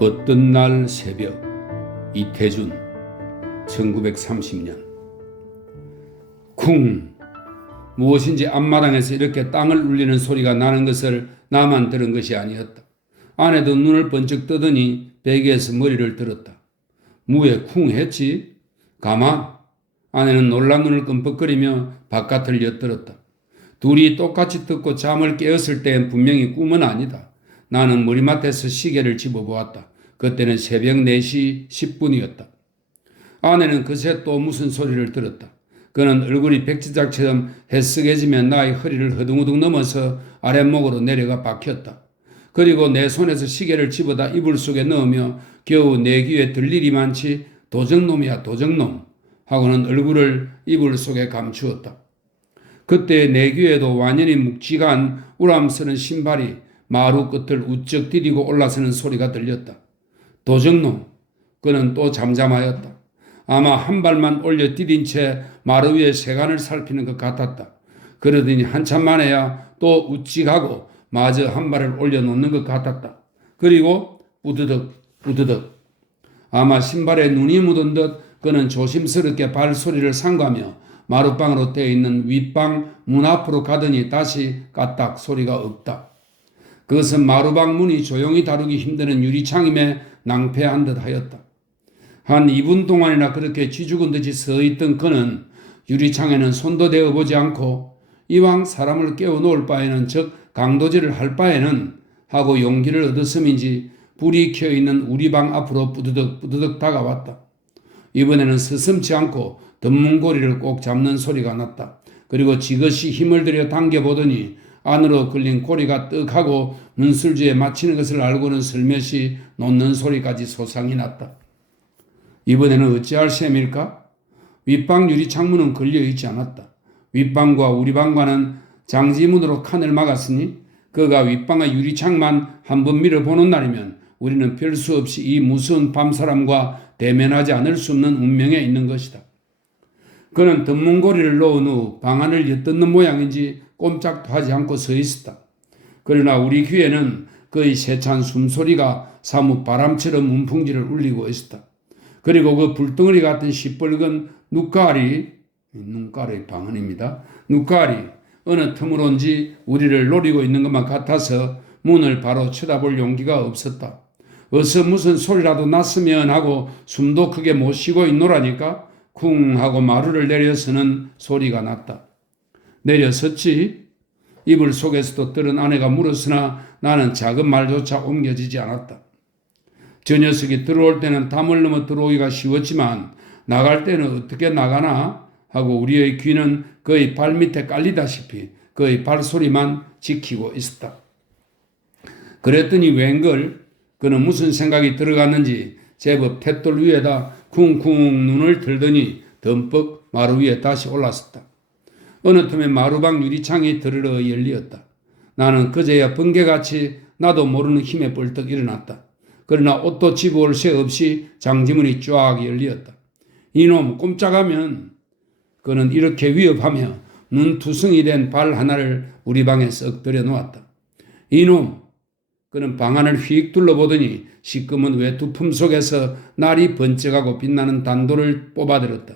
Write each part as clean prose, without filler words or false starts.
어떤 날 새벽, 이태준 1930년. 쿵! 무엇인지 앞마당에서 이렇게 땅을 울리는 소리가 나는 것을 나만 들은 것이 아니었다. 아내도 눈을 번쩍 뜨더니 베개에서 머리를 들었다. 무에 쿵 했지? 가만! 아내는 놀란 눈을 끔뻑거리며 바깥을 엿들었다. 둘이 똑같이 듣고 잠을 깨었을 때엔 분명히 꿈은 아니다. 나는 머리맡에서 시계를 집어보았다. 그때는 새벽 4시 10분이었다. 아내는 그새 또 무슨 소리를 들었다. 그는 얼굴이 백지장처럼 햇석해지며 나의 허리를 허둥허둥 넘어서 아랫목으로 내려가 박혔다. 그리고 내 손에서 시계를 집어다 이불 속에 넣으며 겨우 내 귀에 들리리만치 도적놈이야 도적놈 하고는 얼굴을 이불 속에 감추었다. 그때 내 귀에도 완연히 묵직한 우람스런 신발이 마루 끝을 우쩍 디디고 올라서는 소리가 들렸다. 도적놈, 그는 또 잠잠하였다. 아마 한 발만 올려 디딘 채 마루 위에 세간을 살피는 것 같았다. 그러더니 한참 만에야 또 우직하고 마저 한 발을 올려놓는 것 같았다. 그리고 우드득 우드득. 아마 신발에 눈이 묻은 듯 그는 조심스럽게 발소리를 삼가며 마루방으로 되어 있는 윗방 문 앞으로 가더니 다시 까딱 소리가 없다. 그것은 마루방 문이 조용히 다루기 힘드는 유리창임에 낭패한 듯 하였다. 한 2분 동안이나 그렇게 쥐죽은 듯이 서 있던 그는 유리창에는 손도 대어보지 않고 이왕 사람을 깨워놓을 바에는 즉 강도질을 할 바에는 하고 용기를 얻었음인지 불이 켜있는 우리 방 앞으로 뿌드득 뿌드득 다가왔다. 이번에는 스스럼치 않고 덤문고리를 꼭 잡는 소리가 났다. 그리고 지그시 힘을 들여 당겨보더니 안으로 걸린 고리가 떡하고 문술주에 맞히는 것을 알고는 슬며시 놓는 소리까지 소상이 났다. 이번에는 어찌할 셈일까? 윗방 유리 창문은 걸려있지 않았다. 윗방과 우리 방과는 장지문으로 칸을 막았으니 그가 윗방의 유리창만 한번 밀어보는 날이면 우리는 별 수 없이 이 무서운 밤사람과 대면하지 않을 수 없는 운명에 있는 것이다. 그는 덤문고리를 놓은 후 방안을 엿듣는 모양인지 꼼짝도 하지 않고 서 있었다. 그러나 우리 귀에는 그의 세찬 숨소리가 사뭇 바람처럼 문풍지를 울리고 있었다. 그리고 그 불덩어리 같은 시뻘건 눈깔이 방언입니다. 눈깔이 어느 틈으론지 우리를 노리고 있는 것만 같아서 문을 바로 쳐다볼 용기가 없었다. 어서 무슨 소리라도 났으면 하고 숨도 크게 못 쉬고 있노라니까 쿵 하고 마루를 내려서는 소리가 났다. 내려섰지? 이불 속에서도 들은 아내가 물었으나 나는 작은 말조차 옮겨지지 않았다. 저 녀석이 들어올 때는 담을 넘어 들어오기가 쉬웠지만 나갈 때는 어떻게 나가나 하고 우리의 귀는 그의 발밑에 깔리다시피 그의 발소리만 지키고 있었다. 그랬더니 웬걸 그는 무슨 생각이 들어갔는지 제법 탯돌 위에다 쿵쿵 눈을 들더니 덤뻑 마루 위에 다시 올랐었다. 어느 틈에 마루방 유리창이 드르르 열리었다. 나는 그제야 번개같이 나도 모르는 힘에 벌떡 일어났다. 그러나 옷도 집어올 새 없이 장지문이 쫙 열리었다. 이놈 꼼짝하면 그는 이렇게 위협하며 눈투성이 된 발 하나를 우리 방에 썩 들여놓았다. 이놈 그는 방 안을 휙 둘러보더니 시꺼먼 외투품 속에서 날이 번쩍하고 빛나는 단도를 뽑아들었다.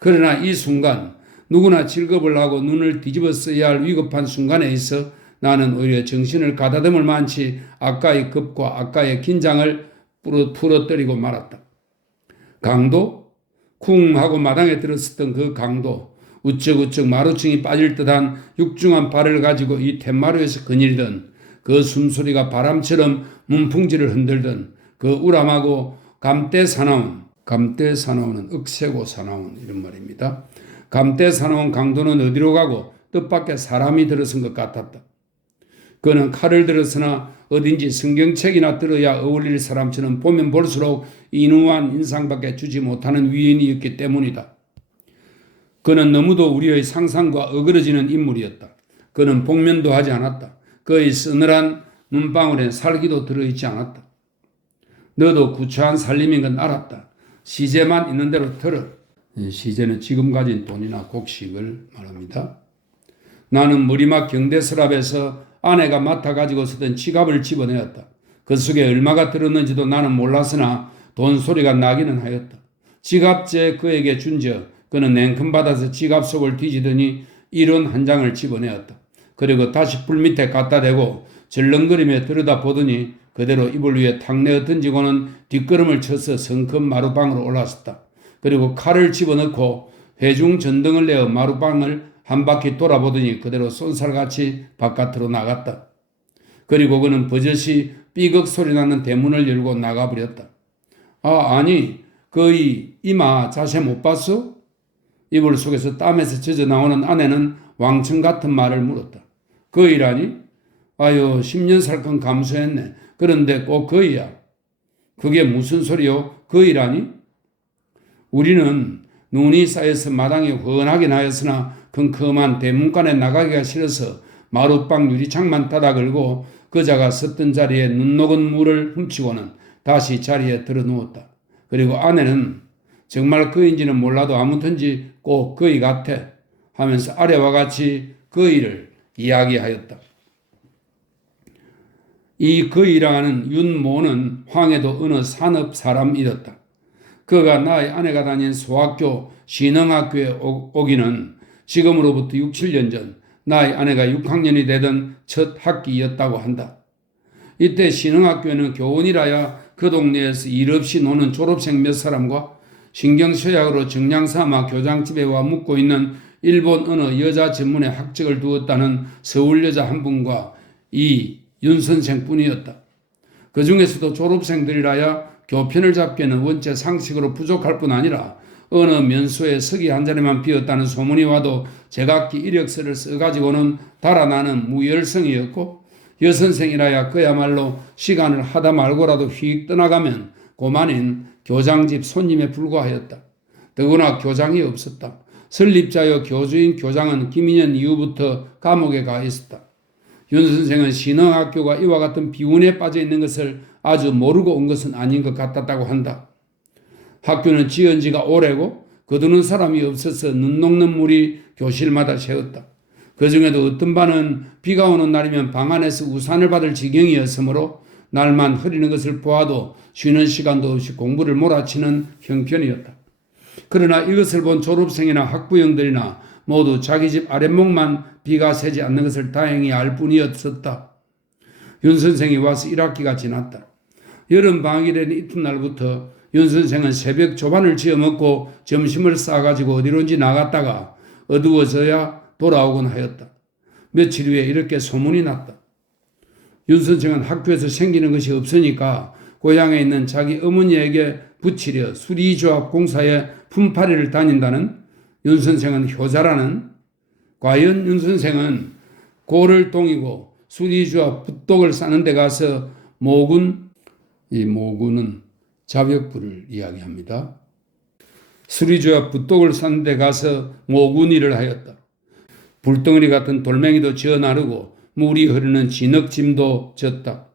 그러나 이 순간 누구나 질겁을 하고 눈을 뒤집어 써야 할 위급한 순간에 있어 나는 오히려 정신을 가다듬을 만치 아까의 급과 아까의 긴장을 풀어뜨리고 말았다. 강도? 쿵 하고 마당에 들었었던 그 강도, 우쩍우쩍 마루층이 빠질 듯한 육중한 발을 가지고 이 툇마루에서 거닐던 그 숨소리가 바람처럼 문풍지를 흔들던 그 우람하고 감대 사나운 억세고 사나운 이런 말입니다. 감대 사나운 강도는 어디로 가고 뜻밖의 사람이 들어선 것 같았다. 그는 칼을 들었으나 어딘지 성경책이나 들어야 어울릴 사람처럼 보면 볼수록 인후한 인상밖에 주지 못하는 위인이었기 때문이다. 그는 너무도 우리의 상상과 어그러지는 인물이었다. 그는 복면도 하지 않았다. 그의 서늘한 눈방울엔 살기도 들어있지 않았다. 너도 구차한 살림인 건 알았다. 시제만 있는 대로 들어. 시제는 지금 가진 돈이나 곡식을 말합니다. 나는 머리맡 경대 서랍에서 아내가 맡아가지고 쓰던 지갑을 집어내었다. 그 속에 얼마가 들었는지도 나는 몰랐으나 돈 소리가 나기는 하였다. 지갑째 그에게 준저 그는 냉큼 받아서 지갑 속을 뒤지더니 1원 한 장을 집어내었다. 그리고 다시 불 밑에 갖다 대고 절렁거리며 들여다보더니 그대로 이불 위에 탁 내어 던지고는 뒷걸음을 쳐서 성큼 마루방으로 올랐었다. 그리고 칼을 집어넣고 회중 전등을 내어 마루방을 한 바퀴 돌아보더니 그대로 쏜살같이 바깥으로 나갔다. 그리고 그는 버젓이 삐걱 소리 나는 대문을 열고 나가버렸다. 아니 거의 이마 자세 못 봤어? 이불 속에서 땀에서 젖어 나오는 아내는 왕청 같은 말을 물었다. 거의라니? 아유 10년 살건 감수했네. 그런데 꼭 거의야. 그게 무슨 소리요? 거의라니? 우리는 눈이 쌓여서 마당이 훤하게 나였으나 컴컴한 대문간에 나가기가 싫어서 마룻방 유리창만 닫아 걸고 그자가 섰던 자리에 눈 녹은 물을 훔치고는 다시 자리에 들어 누웠다. 그리고 아내는 정말 그인지는 몰라도 아무튼지 꼭 그이 같아 하면서 아래와 같이 그이를 이야기하였다. 이 그이라는 윤모는 황해도 어느 산업 사람이었다. 그가 나의 아내가 다닌 소학교 신흥학교에 오기는 지금으로부터 6, 7년 전 나의 아내가 6학년이 되던 첫 학기였다고 한다. 이때 신흥학교에는 교원이라야 그 동네에서 일 없이 노는 졸업생 몇 사람과 신경쇠약으로 정량삼아 교장집에 와 묵고 있는 일본 언어 여자 전문의 학적을 두었다는 서울 여자 한 분과 이 윤 선생뿐이었다. 그 중에서도 졸업생들이라야 교편을 잡기에는 원체 상식으로 부족할 뿐 아니라 어느 면소에 석이 한 자리만 비었다는 소문이 와도 제각기 이력서를 써가지고는 달아나는 무열성이었고 여선생이라야 그야말로 시간을 하다 말고라도 휙 떠나가면 고만인 교장집 손님에 불과하였다. 더구나 교장이 없었다. 설립자여 교주인 교장은 김인년 이후부터 감옥에 가 있었다. 윤 선생은 신흥학교가 이와 같은 비운에 빠져 있는 것을 아주 모르고 온 것은 아닌 것 같았다고 한다. 학교는 지은 지가 오래고 거두는 사람이 없어서 눈 녹는 물이 교실마다 새었다. 그 중에도 어떤 반은 비가 오는 날이면 방 안에서 우산을 받을 지경이었으므로 날만 흐리는 것을 보아도 쉬는 시간도 없이 공부를 몰아치는 형편이었다. 그러나 이것을 본 졸업생이나 학부형들이나 모두 자기 집 아랫목만 비가 새지 않는 것을 다행히 알 뿐이었었다. 윤 선생이 와서 1학기가 지났다. 여름 방학이 된 이튿날부터 윤 선생은 새벽 조반을 지어 먹고 점심을 싸가지고 어디론지 나갔다가 어두워져야 돌아오곤 하였다. 며칠 후에 이렇게 소문이 났다. 윤 선생은 학교에서 생기는 것이 없으니까 고향에 있는 자기 어머니에게 부치려 수리조합 공사에 품팔이를 다닌다는 윤 선생은 효자라는. 과연 윤 선생은 고를 동이고 수리조합 붓독을 싸는 데 가서 이 모군은 자벽부를 이야기합니다. 수리조합 붓독을 싸는 데 가서 모군 일을 하였다. 불덩어리 같은 돌멩이도 지어 나르고 물이 흐르는 진흙짐도 졌다.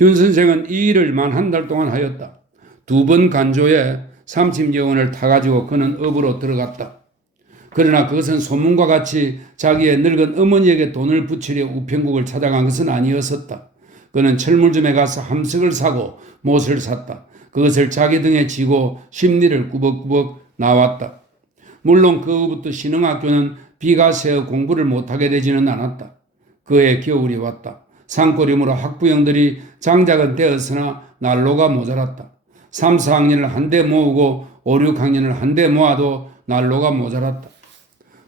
윤 선생은 이 일을 만 한 달 동안 하였다. 2번 간조에 삼십여원을 타가지고 그는 업으로 들어갔다. 그러나 그것은 소문과 같이 자기의 늙은 어머니에게 돈을 붙이려 우편국을 찾아간 것은 아니었었다. 그는 철물점에 가서 함석을 사고 못을 샀다. 그것을 자기 등에 지고 심리를 꾸벅꾸벅 나왔다. 물론 그 후부터 신흥학교는 비가 새어 공부를 못하게 되지는 않았다. 그해 겨울이 왔다. 산골이므로 학부형들이 장작은 되었으나 난로가 모자랐다. 3, 4학년을 한데 모으고 5, 6학년을 한데 모아도 난로가 모자랐다.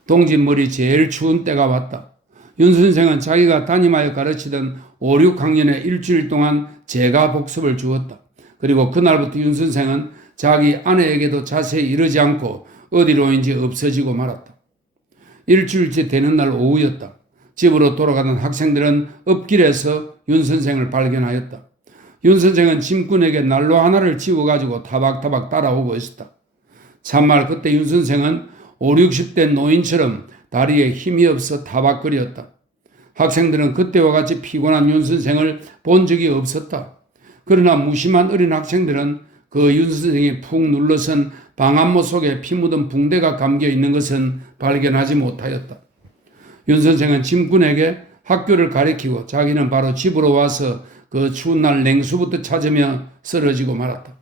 동짓머리 제일 추운 때가 왔다. 윤 선생은 자기가 담임하여 가르치던 5, 6학년에 일주일 동안 재가 복습을 주었다. 그리고 그날부터 윤 선생은 자기 아내에게도 자세히 이르지 않고 어디로인지 없어지고 말았다. 일주일째 되는 날 오후였다. 집으로 돌아가던 학생들은 읍길에서 윤 선생을 발견하였다. 윤 선생은 짐꾼에게 난로 하나를 지워가지고 타박타박 따라오고 있었다. 참말 그때 윤 선생은 5, 60대 노인처럼 다리에 힘이 없어 타박거렸다. 학생들은 그때와 같이 피곤한 윤 선생을 본 적이 없었다. 그러나 무심한 어린 학생들은 그 윤 선생이 푹 눌러선 방한모 속에 피 묻은 붕대가 감겨 있는 것은 발견하지 못하였다. 윤 선생은 짐꾼에게 학교를 가리키고 자기는 바로 집으로 와서 그 추운 날 냉수부터 찾으며 쓰러지고 말았다.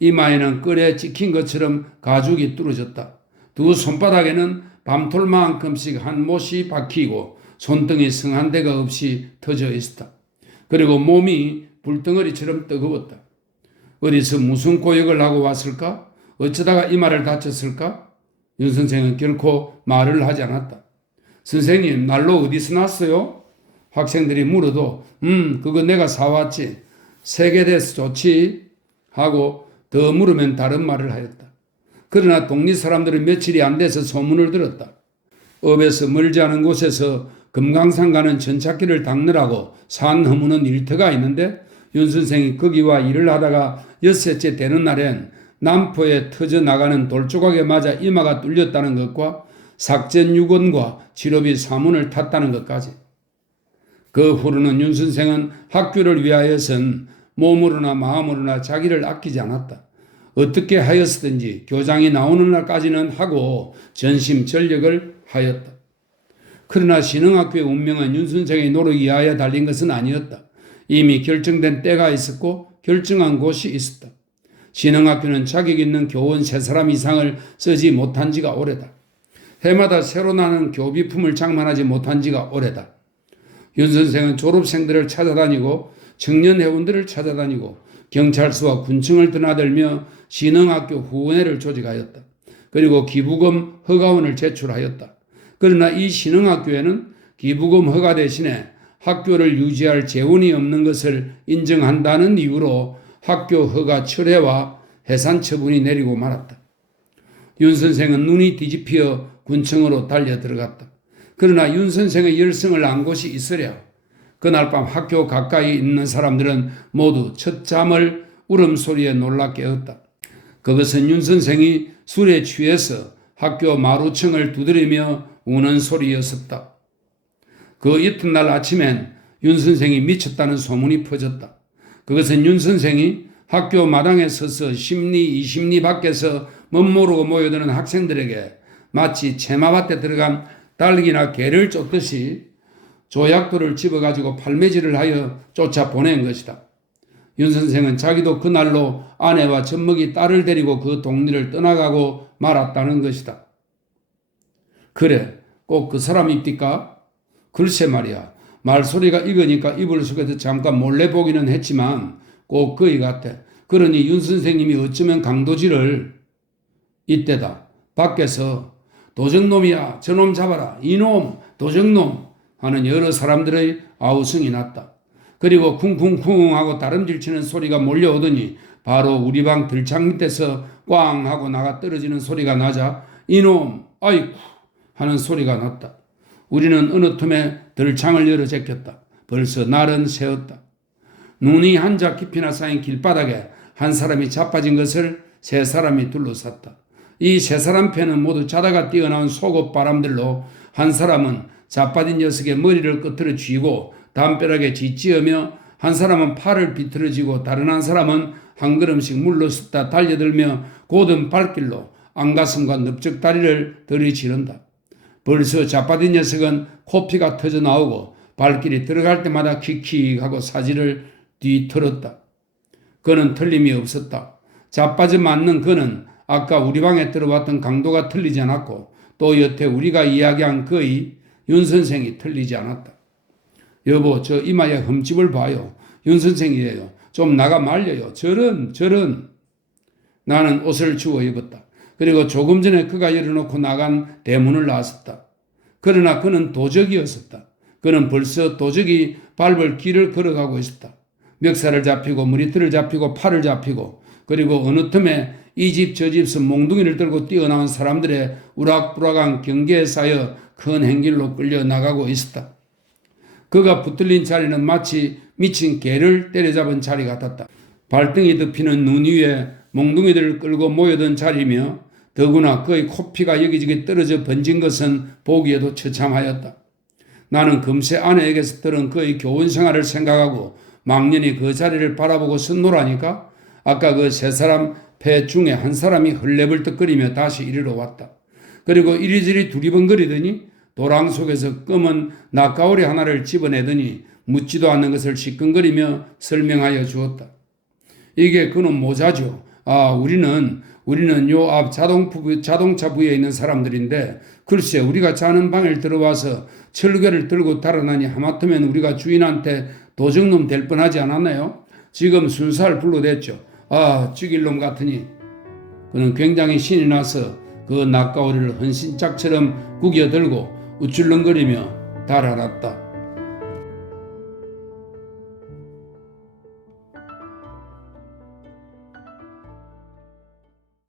이마에는 끈에 찍힌 것처럼 가죽이 뚫어졌다. 두 손바닥에는 밤톨만큼씩 한 못이 박히고 손등이 성한 데가 없이 터져 있었다. 그리고 몸이 불덩어리처럼 뜨거웠다. 어디서 무슨 고역을 하고 왔을까? 어쩌다가 이마를 다쳤을까? 윤 선생은 결코 말을 하지 않았다. 선생님, 난로 어디서 났어요? 학생들이 물어도 그거 내가 사왔지. 세계돼서 좋지? 하고 더 물으면 다른 말을 하였다. 그러나 동리 사람들은 며칠이 안 돼서 소문을 들었다. 업에서 멀지 않은 곳에서 금강산 가는 전찻길을 닦느라고 산 허무는 일터가 있는데 윤 선생이 거기와 일을 하다가 엿새째 되는 날엔 남포에 터져 나가는 돌조각에 맞아 이마가 뚫렸다는 것과 삭전유건과 치료비 사문을 탔다는 것까지. 그 후로는 윤 선생은 학교를 위하여선 몸으로나 마음으로나 자기를 아끼지 않았다. 어떻게 하였든지 교장이 나오는 날까지는 하고 전심전력을 하였다. 그러나 신흥학교의 운명은 윤 선생의 노력이 하여 달린 것은 아니었다. 이미 결정된 때가 있었고 결정한 곳이 있었다. 신흥학교는 자격 있는 교원 3사람 이상을 쓰지 못한 지가 오래다. 해마다 새로 나는 교비품을 장만하지 못한 지가 오래다. 윤 선생은 졸업생들을 찾아다니고 청년 회원들을 찾아다니고 경찰서와 군청을 드나들며 신흥학교 후원회를 조직하였다. 그리고 기부금 허가원을 제출하였다. 그러나 이 신흥학교에는 기부금 허가 대신에 학교를 유지할 재원이 없는 것을 인정한다는 이유로 학교 허가 철회와 해산 처분이 내리고 말았다. 윤 선생은 눈이 뒤집혀 군청으로 달려 들어갔다. 그러나 윤 선생의 열성을 안 곳이 있으랴. 그날 밤 학교 가까이 있는 사람들은 모두 첫잠을 울음소리에 놀라 깨었다. 그것은 윤 선생이 술에 취해서 학교 마루층을 두드리며 우는 소리였었다. 그 이튿날 아침엔 윤 선생이 미쳤다는 소문이 퍼졌다. 그것은 윤 선생이 학교 마당에 서서 심리 20리 밖에서 멋모르고 모여드는 학생들에게 마치 채마밭에 들어간 닭이나 개를 쫓듯이 조약돌을 집어가지고 팔매질을 하여 쫓아 보낸 것이다. 윤 선생은 자기도 그날로 아내와 젖먹이 딸을 데리고 그 동리를 떠나가고 말았다는 것이다. 그래, 꼭 그 사람입니까? 글쎄 말이야. 말소리가 익으니까 이불 속에서 잠깐 몰래 보기는 했지만 꼭 그이 같아. 그러니 윤 선생님이 어쩌면 강도질을 이때다. 밖에서 도적놈이야. 저놈 잡아라. 이놈 도적놈 하는 여러 사람들의 아우성이 났다. 그리고 쿵쿵쿵 하고 다름질치는 소리가 몰려오더니 바로 우리 방 들창 밑에서 꽝 하고 나가 떨어지는 소리가 나자 이놈 아이쿠 하는 소리가 났다. 우리는 어느 틈에 들창을 열어 제꼈다. 벌써 날은 새었다. 눈이 한 자 깊이나 쌓인 길바닥에 한 사람이 자빠진 것을 3사람이 둘러쌌다. 이 3사람 편은 모두 자다가 뛰어나온 속옷 바람들로 한 사람은 자빠진 녀석의 머리를 끝으로 쥐고 담벼락에 뒷지으며 한 사람은 팔을 비틀어지고 다른 한 사람은 한 걸음씩 물러섰다 달려들며 곧은 발길로 안가슴과 넓적다리를 들이치른다. 벌써 자빠진 녀석은 코피가 터져 나오고 발길이 들어갈 때마다 킥킥하고 사지를 뒤틀었다. 그는 틀림이 없었다. 자빠져 맞는 그는 아까 우리 방에 들어왔던 강도가 틀리지 않았고 또 여태 우리가 이야기한 그의 윤 선생이 틀리지 않았다. 여보, 저 이마에 흠집을 봐요. 윤 선생이래요. 좀 나가 말려요. 저런. 나는 옷을 주워 입었다. 그리고 조금 전에 그가 열어놓고 나간 대문을 나섰다. 그러나 그는 도적이었었다. 그는 벌써 도적이 밟을 길을 걸어가고 있었다. 멱살을 잡히고 머리털을 잡히고 팔을 잡히고 그리고 어느 틈에 이 집 저 집서 몽둥이를 들고 뛰어나온 사람들의 우락부락한 경계에 쌓여 큰 행길로 끌려 나가고 있었다. 그가 붙들린 자리는 마치 미친 개를 때려잡은 자리 같았다. 발등이 덮이는 눈 위에 몽둥이들을 끌고 모여든 자리며 더구나 그의 코피가 여기저기 떨어져 번진 것은 보기에도 처참하였다. 나는 금세 아내에게서 들은 그의 교원 생활을 생각하고 막연히 그 자리를 바라보고 선노라니까 아까 그 3사람 배 중에 한 사람이 헐레벌떡거리며 다시 이리로 왔다. 그리고 이리저리 두리번거리더니 도랑 속에서 검은 낙가오리 하나를 집어내더니 묻지도 않는 것을 시끈거리며 설명하여 주었다. 이게 그놈 모자죠. 우리는 요 앞 자동차 부에 있는 사람들인데 글쎄 우리가 자는 방에 들어와서 철괴를 들고 달아나니 하마터면 우리가 주인한테 도적놈 될 뻔하지 않았나요? 지금 순살 불러댔죠. 죽일 놈 같으니. 그는 굉장히 신이 나서 그 낙가오리를 헌신짝처럼 구겨들고 우쭐렁거리며 달아났다.